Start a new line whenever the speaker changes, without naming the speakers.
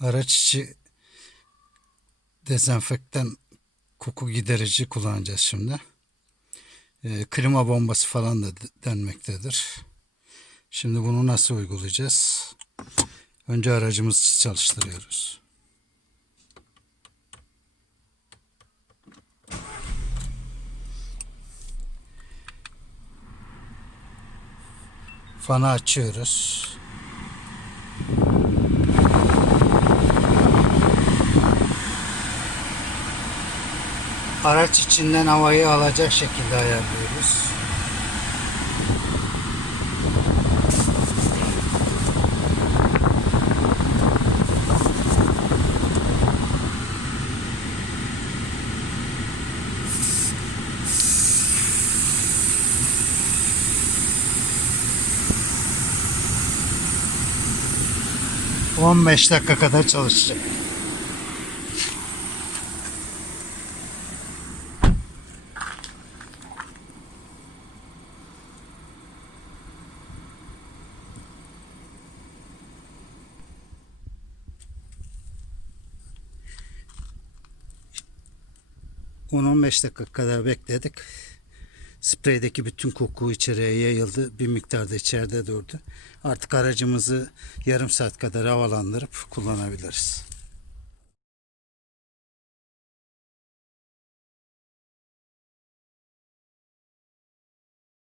araç içi dezenfektan koku giderici kullanacağız şimdi. Ee, klima bombası falan da denmektedir. Şimdi bunu nasıl uygulayacağız? Önce aracımızı çalıştırıyoruz. Fanı açıyoruz. Araç içinden havayı alacak şekilde ayarlıyoruz. On beş dakika kadar çalışacak. ...10-15 dakika kadar bekledik. Spreydeki bütün koku içeriye yayıldı. Bir miktarda içeride durdu. Artık aracımızı yarım saat kadar havalandırıp kullanabiliriz.